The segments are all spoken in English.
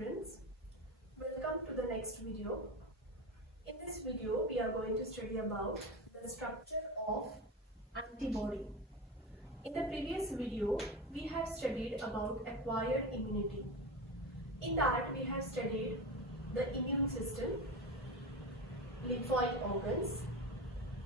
students, welcome to the next video. In this video, we are going to study about the structure of antibody. In the previous video, we have studied about acquired immunity. In that, we have studied the immune system, lymphoid organs,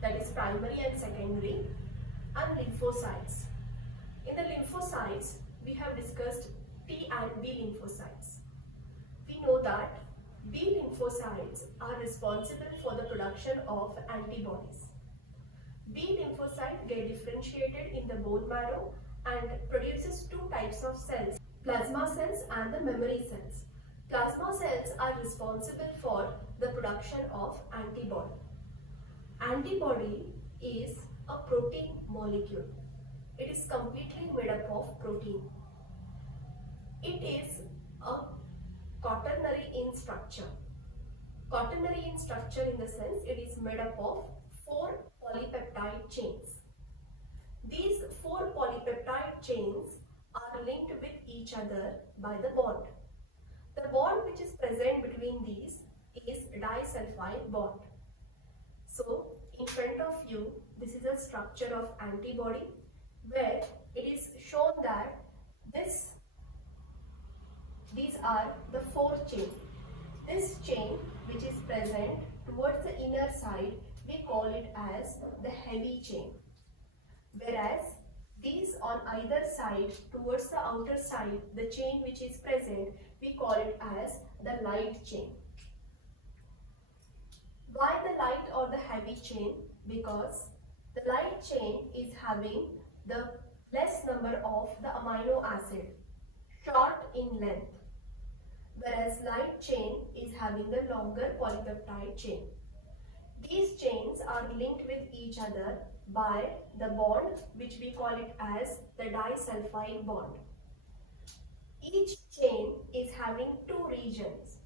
that is primary and secondary, and lymphocytes. In the lymphocytes, we have discussed T and B lymphocytes. We know that B lymphocytes are responsible for the production of antibodies. B lymphocytes get differentiated in the bone marrow and produces two types of cells, plasma cells and the memory cells. Plasma cells are responsible for the production of antibody. Antibody is a protein molecule. It is completely made up of protein. It is a quaternary in structure. Quaternary in structure in the sense it is made up of 4 polypeptide chains. These 4 polypeptide chains are linked with each other by the bond. The bond which is present between these is disulfide bond. So, in front of you, this is a structure of antibody where it is shown that these are the 4 chains. This chain which is present towards the inner side, we call it as the heavy chain. Whereas these on either side towards the outer side, the chain which is present, we call it as the light chain. Why the light or the heavy chain? Because the light chain is having the less number of the amino acid, short in length, whereas light chain is having the longer polypeptide chain. These chains are linked with each other by the bond which we call it as the disulfide bond. Each chain is having 2 regions.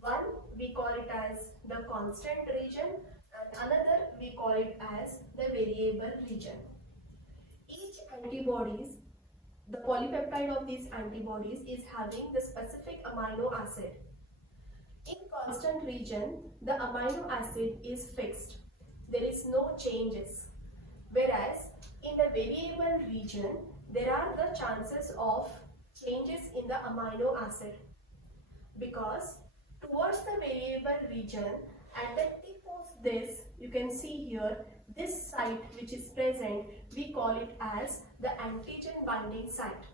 One we call it as the constant region and another we call it as the variable region. Each antibodies, the polypeptide of these antibodies is having the specific amino acid. In constant region, the amino acid is fixed. There is no changes. Whereas in the variable region, there are the chances of changes in the amino acid. Because towards the variable region, at the tip of this, you can see here, this site which is present, we call it as the antigen binding site.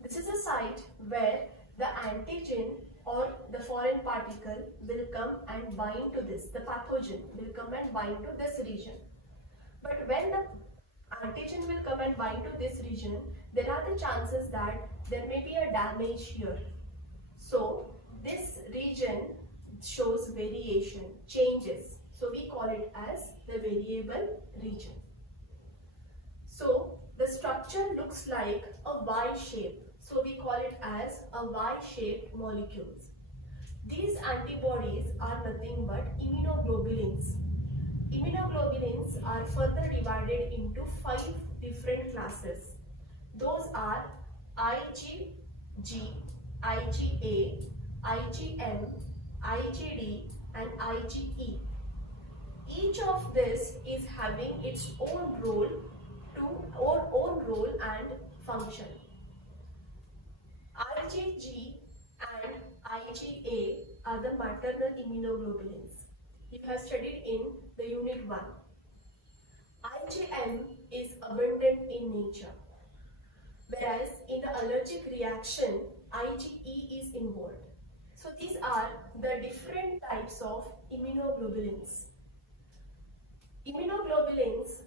This is a site where the antigen or the foreign particle will come and bind to this, the pathogen will come and bind to this region. But when the antigen will come and bind to this region, there are the chances that there may be a damage here. So this region shows variation, changes. So we call it as the variable region. So the structure looks like a Y shape. So we call it as a Y-shaped molecules. These antibodies are nothing but immunoglobulins. Immunoglobulins are further divided into 5 different classes. Those are IgG, IgA, IgM, IgD and IgE. Each of this is having its own role and function. IgG and IgA are the maternal immunoglobulins. You have studied in the unit 1. IgM is abundant in nature, whereas in the allergic reaction, IgE is involved. So these are the different types of immunoglobulins. Immunoglobulins,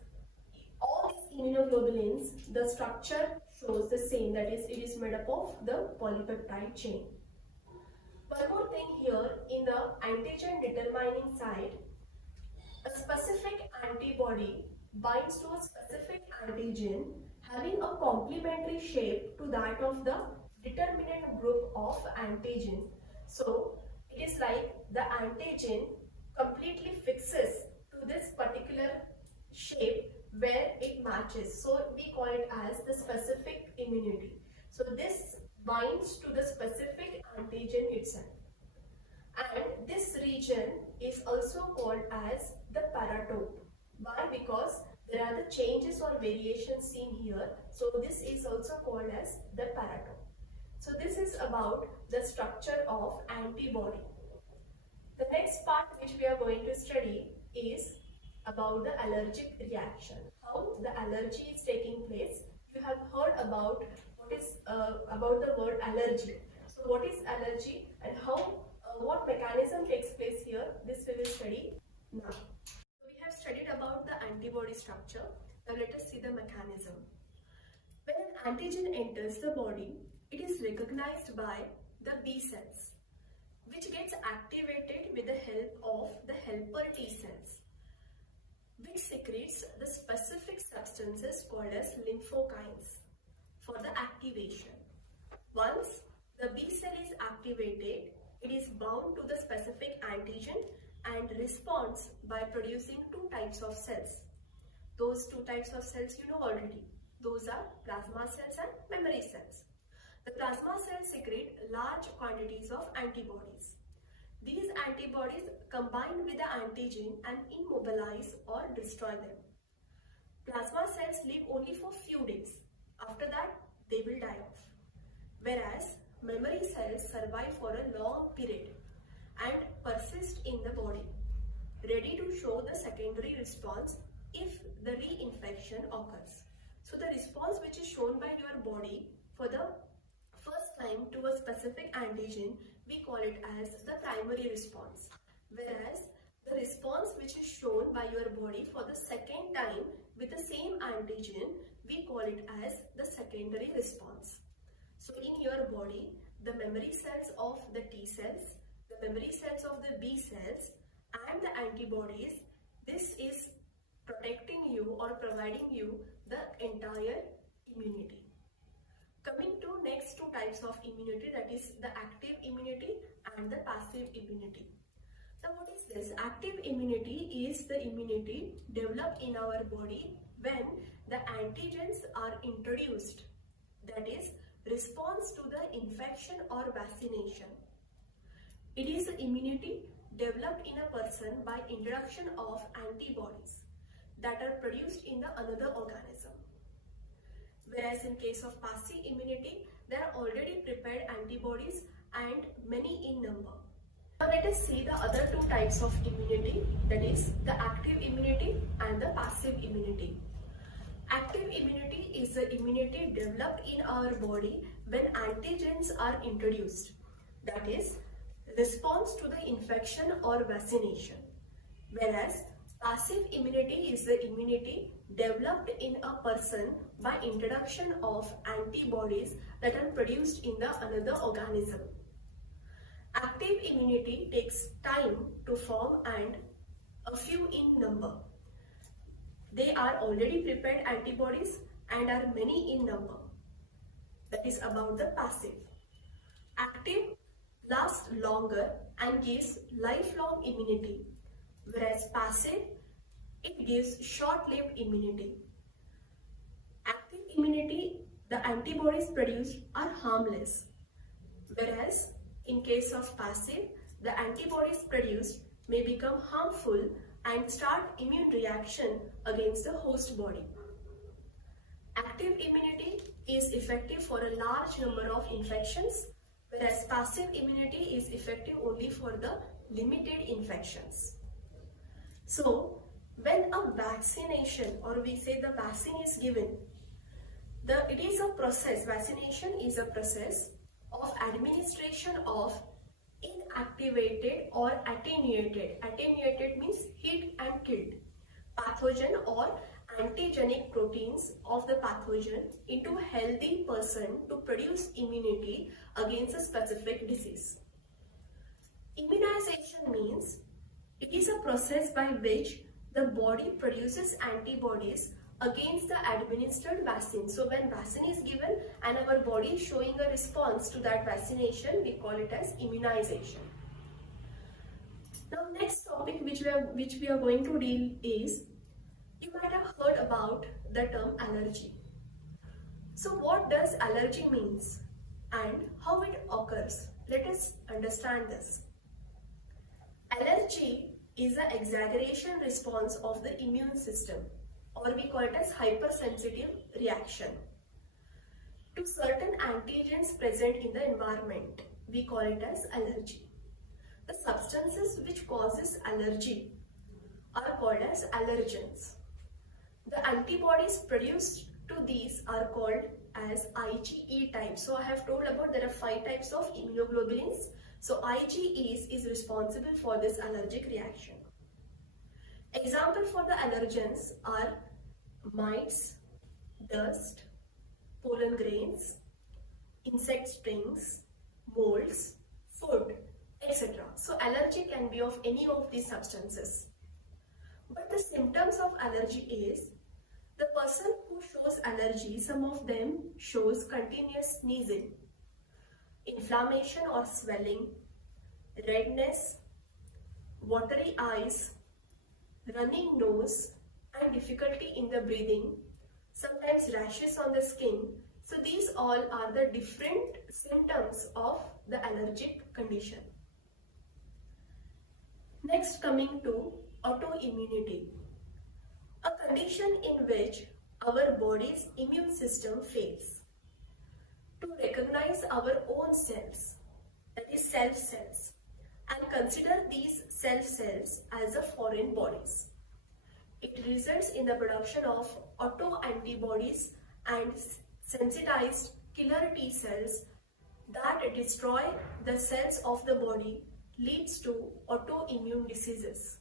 all these immunoglobulins, the structure shows the same, that is, it is made up of the polypeptide chain. One more thing here, in the antigen determining side, a specific antibody binds to a specific antigen having a complementary shape to that of the determinant group of antigen. So it is like the antigen completely fixes to this particular shape where it matches. So we call it as the specific immunity. So this binds to the specific antigen antigen itself. And this region is also called as the paratope. Why? Because there are the changes or variations seen here. So this is also called as the paratope. So this is about the structure of antibody. The next part which we are going to study is about the allergic reaction. How the allergy is taking place. You have heard about about the word allergy. So what is allergy and how what mechanism takes place here? This we will study now. So we have studied about the antibody structure. Now let us see the mechanism. When an antigen enters the body, it is recognized by the B cells, which gets activated with the help of the helper T cells, which secretes the specific substances called as lymphokines for the activation. Once the B cell is activated, it is bound to the specific antigen and responds by producing two types of cells. Those two types of cells you know already. Those are plasma cells and memory cells. The plasma cells secrete large quantities of antibodies. These antibodies combine with the antigen and immobilize or destroy them. Plasma cells live only for few days. After that, they will die off. Whereas memory cells survive for a long period and persist in the body, ready to show the secondary response if the reinfection occurs. So the response which is shown by your body for the first time to a specific antigen, we call it as the primary response. Whereas the response which is shown by your body for the second time with the same antigen, we call it as the secondary response. So in your body, the memory cells of the T cells, the memory cells of the B cells and the antibodies, this is protecting you or providing you the entire immunity. Coming to next two types of immunity, that is the active immunity and the passive immunity. Now what is this? Active immunity is the immunity developed in our body when the antigens are introduced, that is response to the infection or vaccination. It is the immunity developed in a person by introduction of antibodies that are produced in the another organism. Whereas in case of passive immunity, there are already prepared antibodies and many in number. Now let us see the other two types of immunity, that is the active immunity and the passive immunity. Active immunity is the immunity developed in our body when antigens are introduced, that is response to the infection or vaccination. Whereas passive immunity is the immunity developed in a person by introduction of antibodies that are produced in the another organism. Active immunity takes time to form and a few in number. They are already prepared antibodies and are many in number. That is about the passive. Active lasts longer and gives lifelong immunity, whereas passive, it gives short-lived immunity. Active immunity, the antibodies produced are harmless, whereas in case of passive, the antibodies produced may become harmful and start immune reaction against the host body. Active immunity is effective for a large number of infections, whereas passive immunity is effective only for the limited infections. So, when a vaccination or we say the vaccine is given, it is a process, vaccination is a process of administration of inactivated or attenuated means hit and killed pathogen or antigenic proteins of the pathogen into a healthy person to produce immunity against a specific disease. Immunization means it is a process by which the body produces antibodies against the administered vaccine. So when vaccine is given and our body is showing a response to that vaccination, we call it as immunization. Now next topic which we are going to deal is, you might have heard about the term allergy. So what does allergy means and how it occurs? Let us understand this. Allergy is an exaggeration response of the immune system, or we call it as hypersensitive reaction to certain antigens present in the environment. We call it as allergy. The substances which causes allergy are called as allergens. The antibodies produced to these are called as IgE type. So I have told about there are 5 types of immunoglobulins. So IgEs is responsible for this allergic reaction. Example for the allergens are mites, dust, pollen grains, insect stings, molds, food, etc. So allergy can be of any of these substances. But the symptoms of allergy is the person who shows allergy, some of them shows continuous sneezing, inflammation or swelling, redness, watery eyes, running nose, and difficulty in the breathing, sometimes rashes on the skin. So these all are the different symptoms of the allergic condition. Next, coming to autoimmunity, a condition in which our body's immune system fails to recognize our own cells, that is self cells, and consider these self cells as a foreign bodies. It results in the production of autoantibodies and sensitized killer T cells that destroy the cells of the body, leads to autoimmune diseases.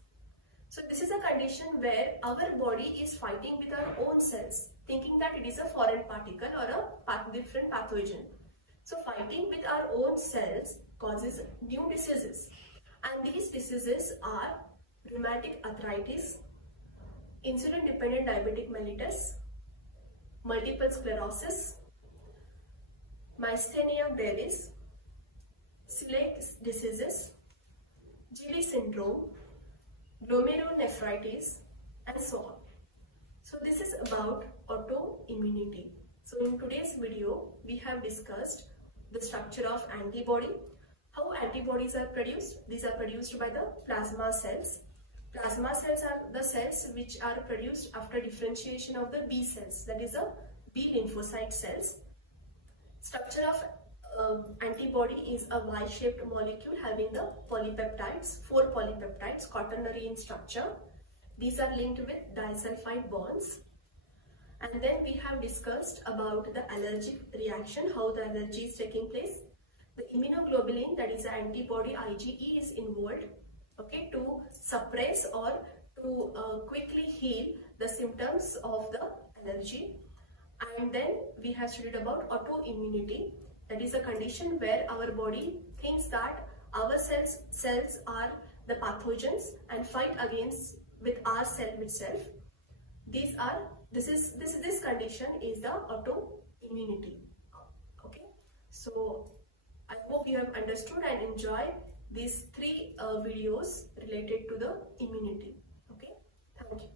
So this is a condition where our body is fighting with our own cells, thinking that it is a foreign particle or a different pathogen. So fighting with our own cells causes new diseases, and these diseases are rheumatic arthritis, insulin-dependent diabetic mellitus, multiple sclerosis, myasthenia gravis, celiac diseases, Gili syndrome, glomerulonephritis, and so on. So this is about autoimmunity. So in today's video, we have discussed the structure of antibody, how antibodies are produced. These are produced by the plasma cells. Plasma cells are the cells which are produced after differentiation of the B cells, that is the B lymphocyte cells. Structure of antibody is a Y-shaped molecule having the polypeptides, 4 polypeptides, quaternary in structure. These are linked with disulfide bonds. And then we have discussed about the allergic reaction, how the allergy is taking place. The immunoglobulin, that is the antibody IgE, is involved, okay, to suppress or to quickly heal the symptoms of the allergy. And then we have studied about autoimmunity, that is a condition where our body thinks that our cells are the pathogens and fight against with our cell itself. This condition is the autoimmunity. Okay, so I hope you have understood and enjoyed these 3 videos related to the immunity. Okay, thank you.